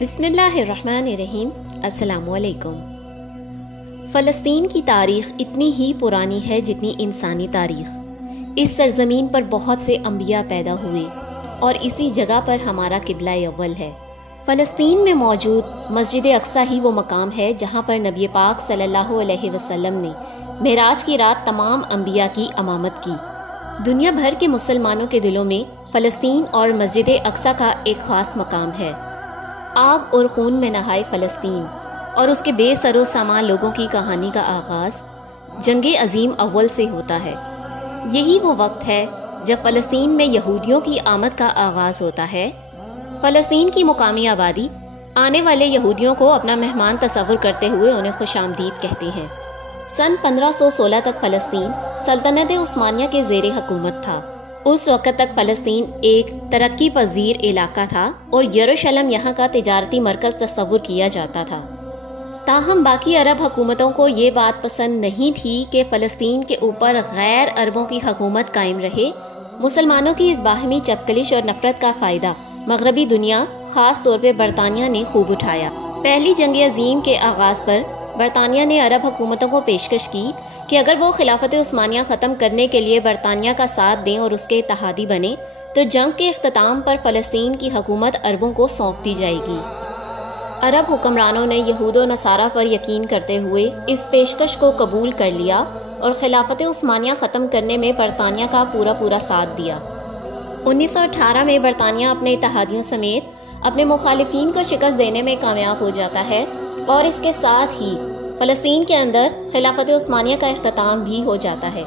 بسم اللہ الرحمن الرحیم۔ السلام علیکم۔ فلسطین کی تاریخ اتنی ہی پرانی ہے جتنی انسانی تاریخ۔ اس سرزمین پر بہت سے انبیاء پیدا ہوئے اور اسی جگہ پر ہمارا قبلہ اول ہے۔ فلسطین میں موجود مسجد اقصی ہی وہ مقام ہے جہاں پر نبی پاک صلی اللہ علیہ وسلم نے معراج کی رات تمام انبیاء کی امامت کی۔ دنیا بھر کے مسلمانوں کے دلوں میں فلسطین اور مسجد اقصی کا ایک خاص مقام ہے۔ آگ اور خون میں نہائے فلسطین اور اس کے بے سر و سامان لوگوں کی کہانی کا آغاز جنگ عظیم اول سے ہوتا ہے۔ یہی وہ وقت ہے جب فلسطین میں یہودیوں کی آمد کا آغاز ہوتا ہے۔ فلسطین کی مقامی آبادی آنے والے یہودیوں کو اپنا مہمان تصور کرتے ہوئے انہیں خوش آمدید کہتے ہیں۔ سن 1516 تک فلسطین سلطنت عثمانیہ کے زیر حکومت تھا۔ اس وقت تک فلسطین ایک ترقی پذیر علاقہ تھا اور یروشلم یہاں کا تجارتی مرکز تصور کیا جاتا تھا۔ تاہم باقی عرب حکومتوں کو یہ بات پسند نہیں تھی کہ فلسطین کے اوپر غیر عربوں کی حکومت قائم رہے۔ مسلمانوں کی اس باہمی چپکلش اور نفرت کا فائدہ مغربی دنیا خاص طور پہ برطانیہ نے خوب اٹھایا۔ پہلی جنگ عظیم کے آغاز پر برطانیہ نے عرب حکومتوں کو پیشکش کی کہ اگر وہ خلافت عثمانیہ ختم کرنے کے لیے برطانیہ کا ساتھ دیں اور اس کے اتحادی بنے تو جنگ کے اختتام پر فلسطین کی حکومت عربوں کو سونپ دی جائے گی۔ عرب حکمرانوں نے یہود و نصارہ پر یقین کرتے ہوئے اس پیشکش کو قبول کر لیا اور خلافت عثمانیہ ختم کرنے میں برطانیہ کا پورا ساتھ دیا۔ 1918 میں برطانیہ اپنے اتحادیوں سمیت اپنے مخالفین کو شکست دینے میں کامیاب ہو جاتا ہے اور اس کے ساتھ ہی فلسطین کے اندر خلافت عثمانیہ کا اختتام بھی ہو جاتا ہے۔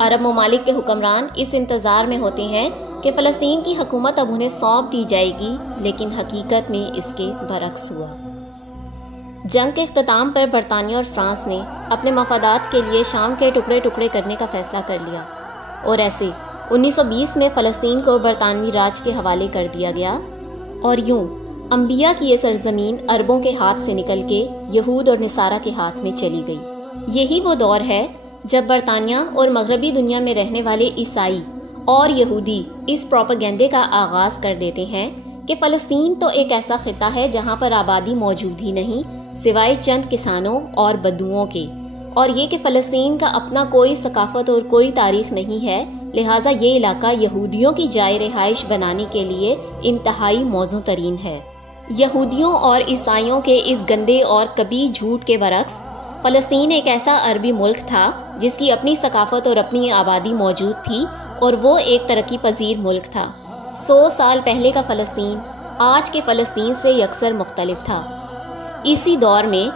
عرب ممالک کے حکمران اس انتظار میں ہوتے ہیں کہ فلسطین کی حکومت اب انہیں سونپ دی جائے گی، لیکن حقیقت میں اس کے برعکس ہوا۔ جنگ کے اختتام پر برطانیہ اور فرانس نے اپنے مفادات کے لیے شام کے ٹکڑے ٹکڑے کرنے کا فیصلہ کر لیا اور ایسے 1920 میں فلسطین کو برطانوی راج کے حوالے کر دیا گیا اور یوں انبیاء کی یہ سرزمین عربوں کے ہاتھ سے نکل کے یہود اور نصارہ کے ہاتھ میں چلی گئی۔ یہی وہ دور ہے جب برطانیہ اور مغربی دنیا میں رہنے والے عیسائی اور یہودی اس پروپیگنڈے کا آغاز کر دیتے ہیں کہ فلسطین تو ایک ایسا خطہ ہے جہاں پر آبادی موجود ہی نہیں سوائے چند کسانوں اور بدوؤں کے، اور یہ کہ فلسطین کا اپنا کوئی ثقافت اور کوئی تاریخ نہیں ہے، لہٰذا یہ علاقہ یہودیوں کی جائے رہائش بنانے کے لیے انتہائی موزوں ترین ہے۔ یہودیوں اور عیسائیوں کے اس گندے اور کبھی جھوٹ کے برعکس فلسطین ایک ایسا عربی ملک تھا جس کی اپنی ثقافت اور اپنی آبادی موجود تھی اور وہ ایک ترقی پذیر ملک تھا۔ 100 سال پہلے کا فلسطین آج کے فلسطین سے یکسر مختلف تھا۔ اسی دور میں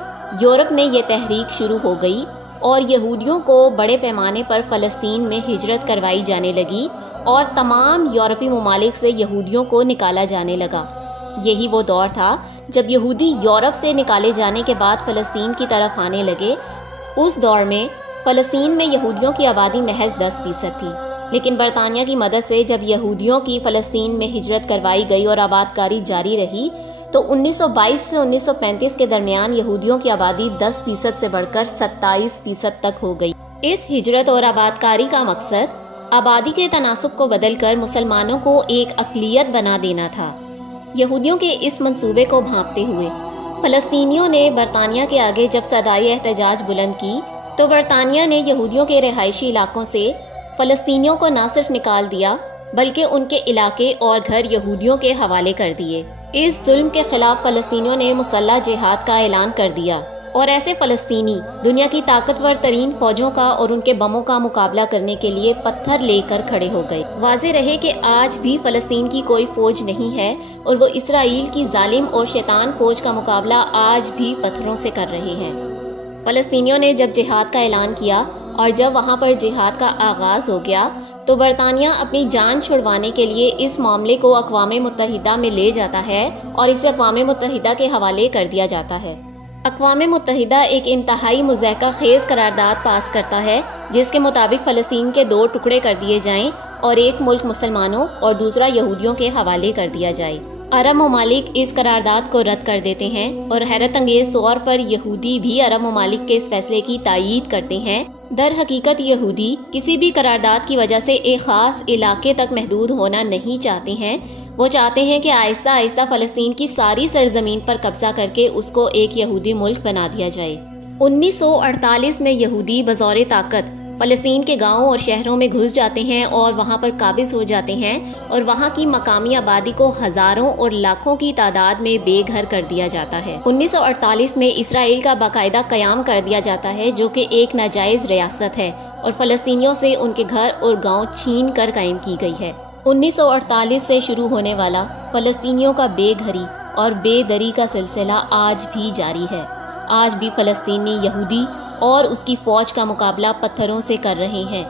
یورپ میں یہ تحریک شروع ہو گئی اور یہودیوں کو بڑے پیمانے پر فلسطین میں ہجرت کروائی جانے لگی اور تمام یورپی ممالک سے یہودیوں کو نکالا جانے لگا۔ یہی وہ دور تھا جب یہودی یورپ سے نکالے جانے کے بعد فلسطین کی طرف آنے لگے۔ اس دور میں فلسطین میں یہودیوں کی آبادی محض 10% تھی، لیکن برطانیہ کی مدد سے جب یہودیوں کی فلسطین میں ہجرت کروائی گئی اور آبادکاری جاری رہی تو 1922 سے 1935 کے درمیان یہودیوں کی آبادی 10% سے بڑھ کر 27% تک ہو گئی۔ اس ہجرت اور آبادکاری کا مقصد آبادی کے تناسب کو بدل کر مسلمانوں کو ایک اقلیت بنا دینا تھا۔ یہودیوں کے اس منصوبے کو بھانپتے ہوئے فلسطینیوں نے برطانیہ کے آگے جب صدائے احتجاج بلند کی تو برطانیہ نے یہودیوں کے رہائشی علاقوں سے فلسطینیوں کو نہ صرف نکال دیا بلکہ ان کے علاقے اور گھر یہودیوں کے حوالے کر دیے۔ اس ظلم کے خلاف فلسطینیوں نے مسلح جہاد کا اعلان کر دیا اور ایسے فلسطینی دنیا کی طاقتور ترین فوجوں کا اور ان کے بموں کا مقابلہ کرنے کے لیے پتھر لے کر کھڑے ہو گئے۔ واضح رہے کہ آج بھی فلسطین کی کوئی فوج نہیں ہے اور وہ اسرائیل کی ظالم اور شیطان فوج کا مقابلہ آج بھی پتھروں سے کر رہے ہیں۔ فلسطینیوں نے جب جہاد کا اعلان کیا اور جب وہاں پر جہاد کا آغاز ہو گیا تو برطانیہ اپنی جان چھڑوانے کے لیے اس معاملے کو اقوام متحدہ میں لے جاتا ہے اور اسے اقوام متحدہ کے حوالے کر دیا جاتا ہے۔ اقوام متحدہ ایک انتہائی مضحکہ خیز قرارداد پاس کرتا ہے جس کے مطابق فلسطین کے 2 ٹکڑے کر دیے جائیں اور ایک ملک مسلمانوں اور دوسرا یہودیوں کے حوالے کر دیا جائے۔ عرب ممالک اس قرارداد کو رد کر دیتے ہیں اور حیرت انگیز طور پر یہودی بھی عرب ممالک کے اس فیصلے کی تائید کرتے ہیں۔ در حقیقت یہودی کسی بھی قرارداد کی وجہ سے ایک خاص علاقے تک محدود ہونا نہیں چاہتے ہیں، وہ چاہتے ہیں کہ آہستہ آہستہ فلسطین کی ساری سرزمین پر قبضہ کر کے اس کو ایک یہودی ملک بنا دیا جائے۔ 1948 میں یہودی بظور طاقت فلسطین کے گاؤں اور شہروں میں گھس جاتے ہیں اور وہاں پر قابض ہو جاتے ہیں اور وہاں کی مقامی آبادی کو ہزاروں اور لاکھوں کی تعداد میں بے گھر کر دیا جاتا ہے۔ 1948 میں اسرائیل کا باقاعدہ قیام کر دیا جاتا ہے جو کہ ایک ناجائز ریاست ہے اور فلسطینیوں سے ان کے گھر اور گاؤں چھین کر قائم کی گئی ہے۔ 1948 سے شروع ہونے والا فلسطینیوں کا بے گھری اور بے دری کا سلسلہ آج بھی جاری ہے۔ آج بھی فلسطینی یہودی اور اس کی فوج کا مقابلہ پتھروں سے کر رہے ہیں۔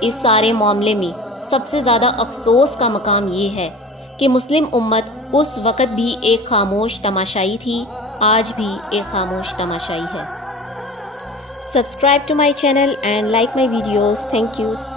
اس سارے معاملے میں سب سے زیادہ افسوس کا مقام یہ ہے کہ مسلم امت اس وقت بھی ایک خاموش تماشائی تھی، آج بھی ایک خاموش تماشائی ہے۔ Subscribe to my channel and like my videos. Thank you.